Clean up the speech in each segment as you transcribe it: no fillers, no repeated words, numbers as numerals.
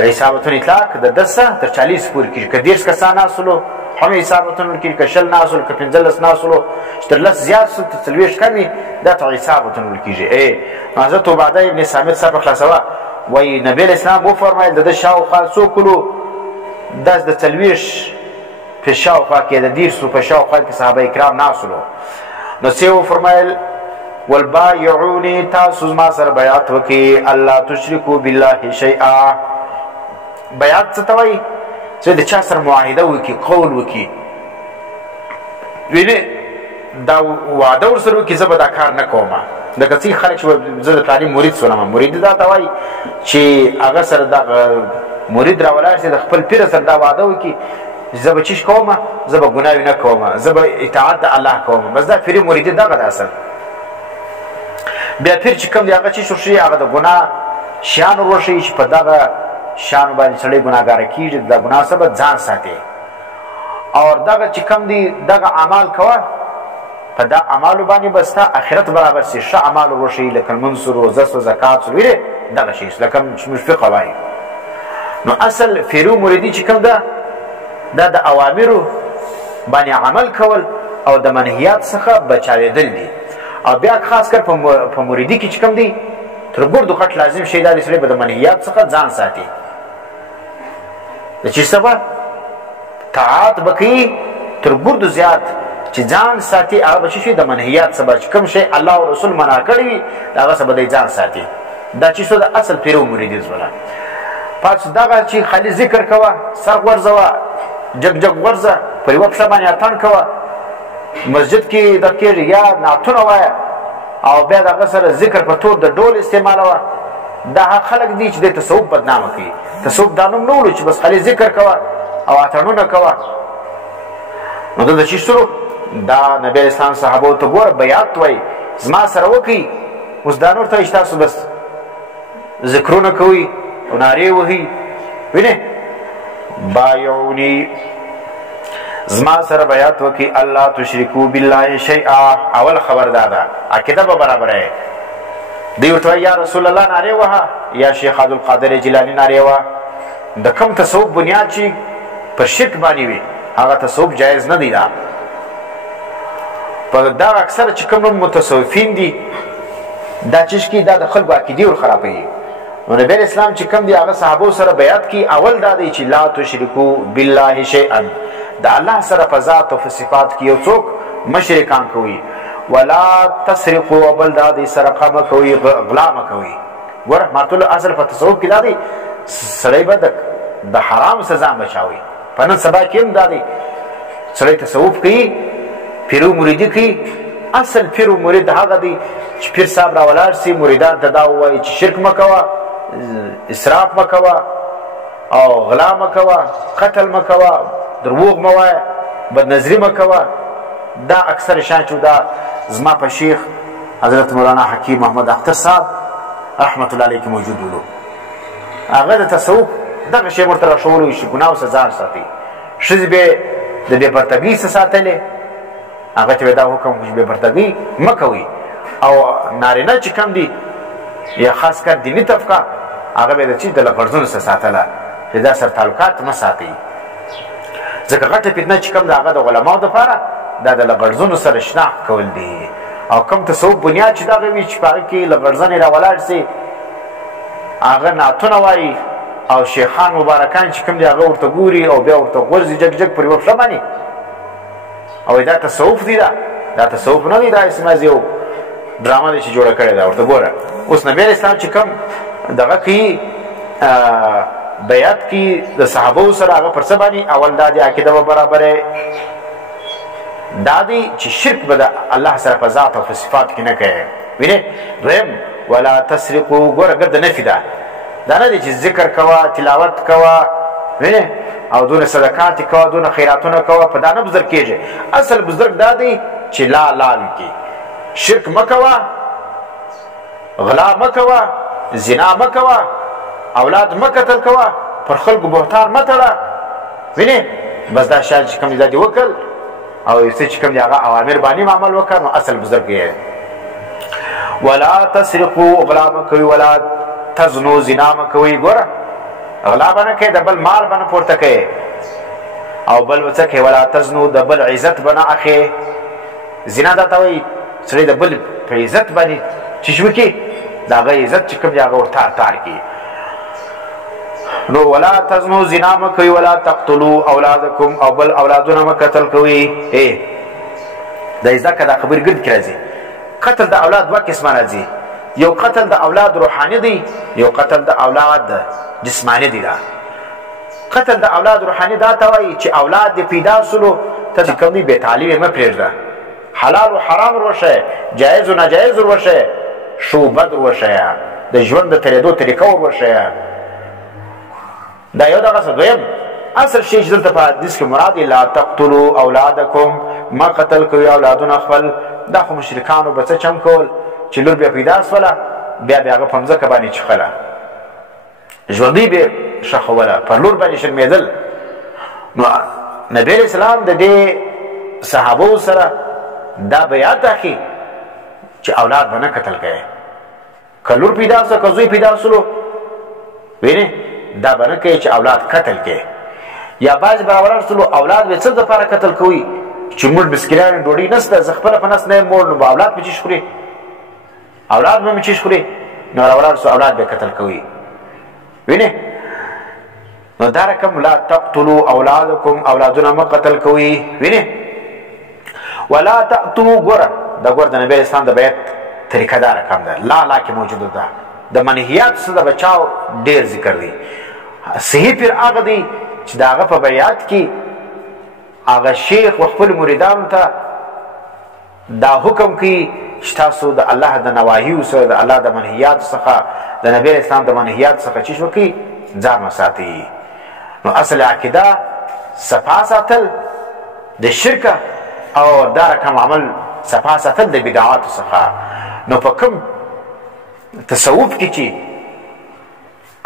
حسابتون اطلاق د 10 تر 40 پورې کیږي. که 10 کسان ناسلو هم حسابتون کیږي، که 10 ناسلو، که 15 ناسلو، تر 10 زیات سو تر 40 کمی دا ته حسابتون کیږي. حضرت عباده ابن صامت صاحب خلاصوا وای نبی اسلام وو فرمایل د شاوخوا څو کلو داس د 40 په شاوخوا کې د 100 په شاوخوا کې صحابه کرام ناسلو. نو څه فرمایل والبایعونی تاسو ما سره بیعت وکي الله تشرکو بالله شیئا. بیعت څه ته وایي؟ چې د چا سره معاهده وکي، قول وکي، وینې دا وعده ورسره وکي زه به دا کار نه کوم. لکه ځینې خلک چې زه د تعلیم مرید سولم، مرید دا ته وایي چې هغه سره دا مرید راولاړ شي د خپل پیر سره دا وعده وکي زه به چیش کوم، زه به ګناه نه کوم، زه به اطاعت د الله کوم. بس دا پیر مرید دغه د اصل. بیا پیر چې کوم دی هغه چې شي هغه د ګناه شیان وروښي چې په دغه شان باندې سړی ګناهګار کیږي، د ګناه څخه ځان ساتي. او دغه چې کوم دی دغه اعمال کوه په دا اعمالو باندې بس تا اخرت برابر شي. ښه اعمال وروښي لکه لمونځ، روزه، صدقات ویلې دغه شی لکه مشفقه وایي. نو اصل فیرو مریدي چې کوم ده دا د اوامرو باندې عمل کول او د منهیات څخه بچاوېدل دي. او بیا خاص کر په مریدي کې چې کوم دی تر ګردو غټ لازم شی دا دی سړی به د منهیات څخه ځان ساتي. د چې سبا طاعت به کوي تر ګردو زیات چې ځان ساتي، هغه به شي د منهیات څخه چې کوم شی الله او رسول منع کړي وي د هغه څخه به دی ځان ساتي. دا چې څه د اصل پیرو مریدي زوله. پس دغه چې خالي ذکر کوه، سر غورځوه، جګ جګ ورځه، په یوه پښه باندې اتڼ کوه، مسجد کې د کېږي یا نعتونه وایه او بیا دغه سره ذکر په تور د ډول استعمالوه. دا هغه خلک دي چې د تصوف بدنامه کوي. تصوف دا نوم نه ولو چې بس خالي ذکر کوه او اتڼونه کوه. نو د چې شروع دا نبی اسلام صحابو ته ګوره بیعت وایي زما سره وکړي. اوس دا نور ته تاسو بس ذکرونه کوي او نارې وهي. وینې بایعونی زما سره بیعت وکي الله تشرکو بالله شیئا. اول خبر دادا عقیده به برابر ہے. دی ورته یا رسول الله ناره وها، یا شیخ عبدالقادر جیلانی ناره وها. د کوم تصوف بنیاد چې پر شرک باندې وي هغه تصوف جایز نه دی. دا په دا اکثر چې کوم متصوفین دي دا چیز کی دا د خلکو عقیده ور خرابوي. نو نبی اسلام چې کوم دی هغه صحابو سره بیعت کی اول دا دی چې لا تشرکو بالله شیئا. د الله سره په ذات او صفات کې یو څوک مشرکان کوي. ولا تسرقوا بل دا دی سرقه مکوي، غلا مکوي. ګوره ماته اصل په تصوف کې دا دی سړی به د حرام سزا بچاوي. په نن سبا کې هم دا دی سړی تصوف کوي، پیرو مریدي کوي. اصل پیرو مرید هغه دی چې پیر صاحب راولاړ سي مریدان ته دا وایي چې شرک مکوه، اسراف مکوه او غلا مکوه، قتل مکوه، دروغ موایه، بدنظري مکوه. دا اکثر شان چې دا زما په شیخ حضرت مولانا حکیم محمد اختر صاحب رحمت الله علیه کې موجود ولو. هغه د تصوف دغه شی ورته راښولی چې ګناه څخه ځان ساتي. ښځې به د بې پرتګۍ څخه ساتلې، هغه ته به دا حکم چې بې پرتګۍ مه کوئ. او نارینه چې کم دي یا خاص کر دیني طبقه هغه به د چی د لغړزونو څخه ساتله چې دا سره تعلقات مه ساتئ. ځکه غټه فتنه چې کوم د هغه د علماو دپاره دا د لغړزونو سره شناخت کول دي. او کوم تصوف بنیاد چې دغه وي چې په هغه کې لغړزنې راولاړ سي، هغه نعتونه وایي او شیخان مبارکان چې کوم دي هغه ورته ګوري او بیا ورته غورځي جګ جګ پر یوه پښه باندې. او دا تصوف دی. دا تصوف نه دی، دا اسماز یو ډرامه دی چې جوړه کړې ده. ورته ګوره اوس نبی اسلام چې کوم دغه کوي بیعت کی د صحابو سره هغه پر څه باندې اول دا دی عقیده به برابره. دا دی چې شرک به د الله سره په ذات او په صفات کې نه کوي. وینې دویم ولا تسرقو. ګوره ګرد نفي ده. دا نه دی چې ذکر کوه، تلاوت کوه، وینې او دونه صدقات کوه، دونه خیراتونه کوه، په دا نه بزرګ کېږي. اصل بزرګ دا دی چې لا لال کې شرک مه کوه، غلا مه کوه، زنا مه کوه، اولاد مه قتل کوه، پر خلکو بهتان مه تړه. وینې بس دا شیان چې کوم دی دا دې وکړل او یو څه چې کوم دی هغه اوامر باندې عمل وکړ نو اصل بزرګ یې. ولا تسرقوا، غلا مه کوئ، ولا تزنو، زنا مه کوئ. ګوره غلا بنه کې د بل مال بنه پورته کې او بل وڅ کې ولا تزنو د بل عزت بنه اخی زنا دا ته وي سړي د بل په عزت باندې چې شو کې دا غي عزت چې کوم ځای ورته تار کی نو ولا تزنو زنا مکوي ولا تقتلوا اولادکم او بل اولادونه مقتل کوي اے د عزت دا خبر ګرد کړی قتل د اولاد دوه قسمه راځي یو قتل د اولاد روحاني دی یو قتل د اولاد جسمانی دی دا قتل د اولاد روحاني دا ته وایي چې اولاد دې پیدا سلو ته کوم دی به تعلیم مې پرېږده حلال او حرام ورشه جایز او ناجایز ورشه شوبد ورشه د ژوند د تیرېدو طریقه ورشه دا یو دغه څه دویم اصل شی چې دلته په حدیث کې مراد لا تقتلوا اولادکم ما قتل کوي اولادونه خپل دا خو مشرکانو به څه چم کول چې لور بیا پیدا سوله بیا هغه په مځکه باندې چخله ژوندۍ به شخوله پر لور باندې شرمېدل نو نبی اسلام د دې صحابو سره دا بیعت اخی چې اولاد به نه قتل کوي که لور پیدا سو که زوی پیدا سلو وینې دا به نه کوي چې اولاد قتل کوي یا بعضې به راولاړ سلو اولاد به څه دپاره قتل کوي چې موږ مسکینان ډوډۍ نشته زه خپله په نس نه یم موړ نو به اولاد به چیش خوري اولاد به مې چیش خوري نو راولاړ سو اولاد به قتل کوي وینې نو دا رقم لا تقتلوا اولادکم اولادونه مه قتل کوي وینې ولا تأتوا ګوره دا ګوره د نبی اسلام د بیعت طریقه دا رقم ده لا کې موجوده ده د منهیات څه د بچاو ډېر ذکر دی صحیح پیر هغه دی چې د هغه په بیعت کې هغه شیخ و خپل مریدانو ته دا حکم کوي چې تاسو د الله د نواهیو سره د الله د منهیات څخه د نبی اسلام د منهیات څخه چی وکړي ځان وساتي نو اصل عقیده صفا ساتل د شرک او دا رقم عمل صفا ساتل د بدعاتو څخه نو په کوم تصوف کې چې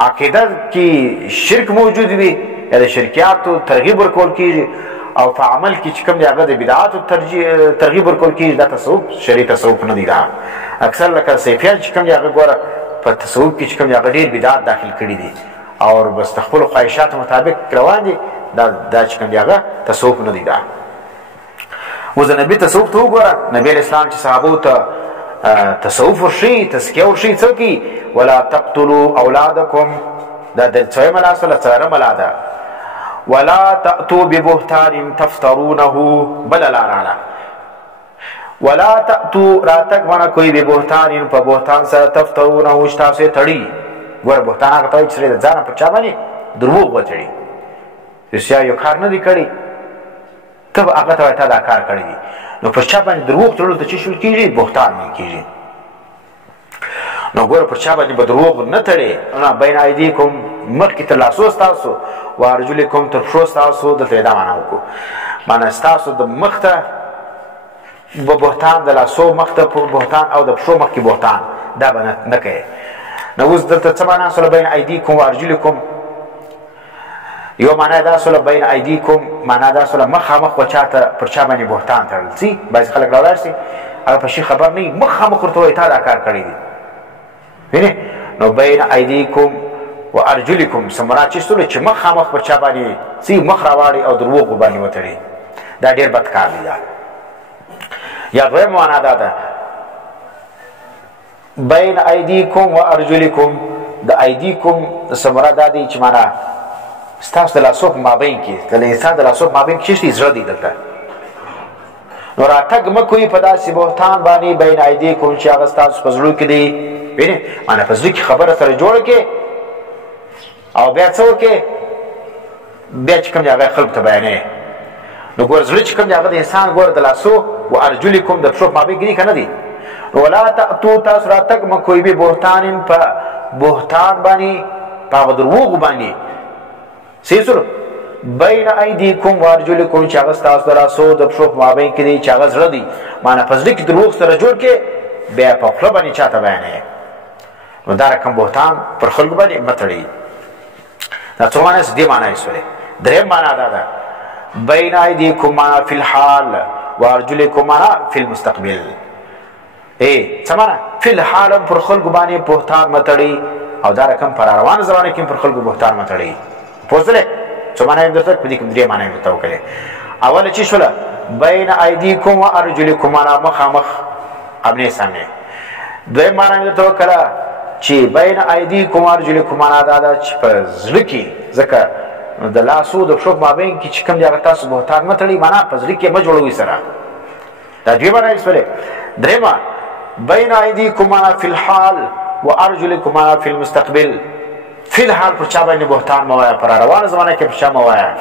عقیده کې شرک موجود وي یا د شرکیاتو ترغیب ورکول کېږي او په عمل کې چې کوم دی هغه د بدعاتو ترغیب ورکول کېږي دا تصوف شرعي تصوف نه دی دا اکثر لکه صوفیان چې کوم دی هغه ګوره په تصوف کې چې کوم دی هغه ډېر بدعات داخل کړي دي او بس د خپلو خواهشاتو مطابق روان دي دا چې کوم دی هغه تصوف نه دی دا اوس د نبي تصوف ته وګوره نبي اسلام چې صحابو ته تصوف ورشي تزکیه ورشي څه کوي ولا تقتلوا اولادکم دا د څویمه لاس ولا څلورمه لا ده ولا تأتوا ببهتان تفترونه بل لارانه ولا تأتوا راتک مانا کوئی ببهتان په بهتان سره تفترونه چې تاسو یې تړي ګوره بهتان هغه ته وایي چې سړی د ځانه په چا باندې دروغ وتړي رښتیا یو کار نه دی کړی ته به هغه ته وایي تا دا کار کړی دی نو په چا باندې دروغ تړلو ته چې شول کېږي بهتان نه کېږي نو ګوره پر چا باندې به دروغ نه تړې نه بین ایدیکم مخکې تر لاسو ستاسو و ارجلکم تر پښو ستاسو دلته یې دا معنا وکړو معنا ستاسو د مخ ته به بهتان د لاسو مخ ته بهتان او د پښو مخکې بهتان دا به نه کوې نو اوس دلته څه معنا سوله بین ایدیکم و ارجلکم یو معنا دا سوله بین ایدیکم معنا دا سوله مخامخ و چاته پر چا باندې بهتان تړل ځي بعضې خلک راولاړ سي هغه په شي خبر نه وي مخامخ ورته وایي تا دا کار کړی دی وینې نو بین ایدیکم و ارجلکم سمرا چې ستوله چې مخامخ پر چا باندې ځي مخ راواړي او دروغ باندې وتړي دا ډېر بد کار دی دا یا دویم معنا دا ده بین ایدیکم و ارجلکم د ایدیکم سمرا دا دی چې معنا ستاسو د لاسو په مابین کې د انسان د لاسو په مابین کې شي زړه دی دلته نو راتګ مه کوئ په داسې بهتان باندې بین ایدیکم چې هغه ستاسو په زړه کې دی وینې معنا په زړه کې خبره سره جوړه کې او بیا څه وکړې بیا چې کوم دی هغه خلکو ته بیانوې نو ګوره زړه چې کوم دی هغه د انسان ګوره د لاسو و ارجلکم د پښو په مابین کې دي که نه دي نو ولا تأتو تاسو راتګ مه کوئ ببهتان په بهتان باندې په هغه دروغو باندې صحیح سلو بین ایدیکم و ارجلکم چې هغه ستاسو د لاسو د پښو په مابین کې دي چې هغه زړه دي معنا په زړه کې دروغ سره جوړ کې بیا په خوله باندې چاته بیانوې نو دا رقم بهتان پر خلکو باندې مه تړئ دا څو معنی دې معنی سولې دریم معنا دا ده بین ایدیکم معنا فی الحال و ارجلکم معنا فی المستقبل څه معنا فی الحال پر خلکو باندې بهتان مه تړئ او دا رقم پر روانه زمانه کې پر خلکو بهتان متړي پوښتنه څه معنی درته په دې کې درې معنی درته وکړي اوله چې شوله بین ایدیکم و ارجلکم انا مخامخ ابنه سامنے دوی معنی درته وکړه چې بین ایدیکم و ارجلکم انا دا چې په زړه کې ځکه د لاسو د پښو مابین کې چې کوم ځای تاسو بهتان متړي معنا په زړه کې مه جوړوي سره دا دوی معنی شوله درېما بین ایدیکم انا فی الحال و ارجلکم انا فی المستقبل فی الحال پر چا باندې بهتان مه وایه پر روانه زمانه کې پر چا مه وایه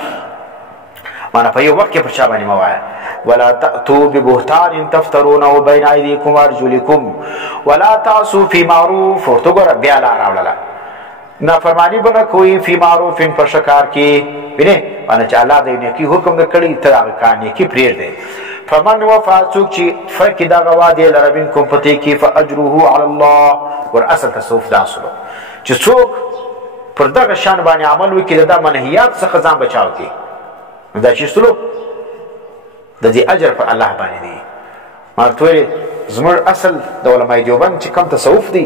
معنا په یو وخت کې پر چا باندې مه وایه ولا تأتوا ببهتان تفترونه بین ایدیکم و ارجلکم ولا تعصوا فی معروف ورته ګوره بیا لار راوړله نافرمانی به نه کوئ فی معروف په ښه کار کې وینې معنا چې الله د نیکي حکم درکړی ته هغه کار نیکي پرېږدې فمن وفا څوک چې فرق دغه وعدې لره منکم په دې کې فاجره علی الله ور اصل تصوف دا اصلو چې څوک پر دغه شان باندې عمل وکړي د منهیات څخه ځان بچاو کړي دا چې سلو د دې اجر په الله باندې دی مارتوی زموږ اصل د علماء دیوبند چې کم تصوف دی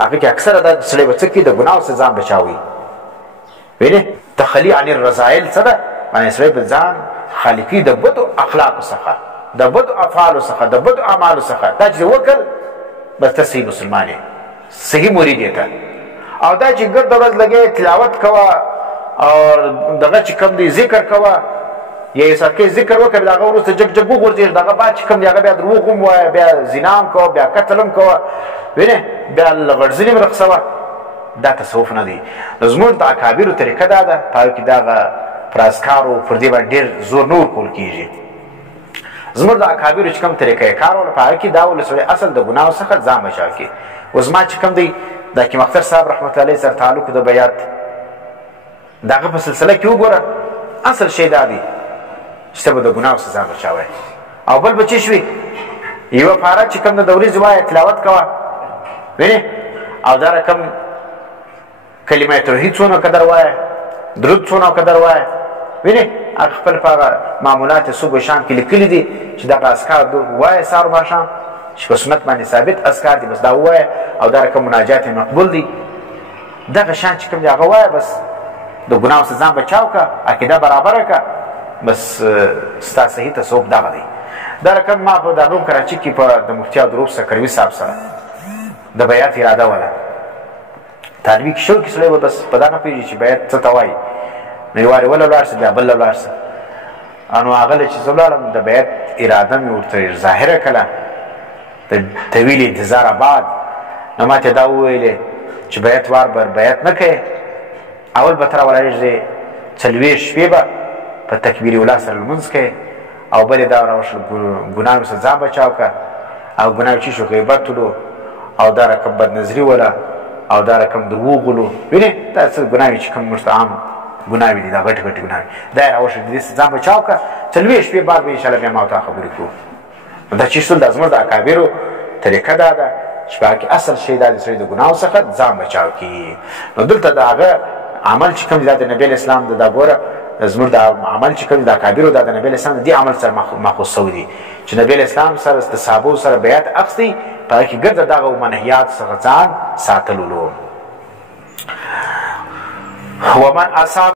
هغه کې اکثره د سړی بچ کې د ګناو څخه ځان بچاوي ویني تخلی عن الرذائل څه ده باندې سړی په ځان خالقي د بدو اخلاق څخه د بدو افعال څخه د بدو اعمال څخه دا چې وکړ بس ته صحیح مسلمان یې صحیح مرید یې او دا چې ګرد ورځ لګې تلاوت کوه او دغه چې کوم دی ذکر کوه یا یې سرکې ذکر وکړه بیا هغه وروسته جګ جګ وغورځېږي دغه بعد چې کوم دی هغه بیا دروغ هم ووایه بیا زنا هم کوه بیا قتل هم کوه وینې بیا لغړزنې هم رقصوه دا تصوف نه دی نو زموږ د اکابرو طریقه دا ده په هغه کې دغه پر اذکارو پر دې باندې ډېر زور نه ورکول کېږي زموږ د اکابرو چې کوم طریقه یې کار وله په هغه کې دا ولسوړی اصل د ګناو څخه ځان بچاو کړي اوس زما چې کوم دی د حکیم اختر صاحب رحمت الله سره تعلق د بیات دغه په سلسله کې وګوره اصل شی دا دی چې ته به د ګناو څخه ځان بچاوی او بل به څه شوي یوه پاره چې کوم د دورې وایه تلاوت کوه وینې او دا رقم کلمه توحید څونه قدر وایه درود څونه قدر وایه وینې هغه خپل په هغه معمولات صبح شام کې لیکلي دي چې دغه اذکار وایه سهار ماښام چې په سنت باندې ثابت اذکار دي بس دا ووایه او دا رقم مناجات مقبول دي دغه شان چې کوم دی هغه وایه بس د ګناو څخه ځان بچاو که عقیده برابره که بس ستا صحیح تصوف دغه دی دا رقم ما په دارالعلوم کراچي کې په د مفتي عبدالرؤف سکروي صاحب سره د بیات اراده وله طالبي کې شو کې سړی به بس په دا نه پوهېږي چې بیات څه ته وایي نو یې وارې وله ولاړ شه بیا بل له ولاړ شه نو هغه چې زه ولاړم د بیات اراده مې ورته ظاهره کړه د طویل انتظار بعد نو ما ته دا وویلې چې بیات وار بر بیات نه کوې اول به ته راولاړېږې څلوېښت شپې به په تکبیر اولا سره لمونځ کوې او بل یې دا راوشل ګناهو څخه ځان بچاو که او ګناهو چې شو غیبت ولو او دا رقم بدنظري وله او دا رقم دروغ ولو وینې دا څه ګناهوي چې کوم موږ ته عام ګناهوي دي دا غټې غټې ګناهوي دا یې راوشل د دې څخه ځان بچاو که څلوېښت شپې بعد به انشاءالله بیا ما او تا خبرې کوو دا چې څه دا زموږ د اکابرو طریقه دا ده چې په هغه کې اصل شی دا د سړي د ګناهو څخه ځان بچاو کړي نو دلته د هغه عمل چې کوم دی دا د نبي اسلام د دا ګوره زموږ د عمل چې کوم دی د اکابرو دا د نبي اسلام د دې عمل سره ماخوذ شوی دی چې نبي اسلام سره د صحابو سره بیعت اخیستی په هغه کې ګرده دغه منهیات څخه ځان ساتلو ومن اصاب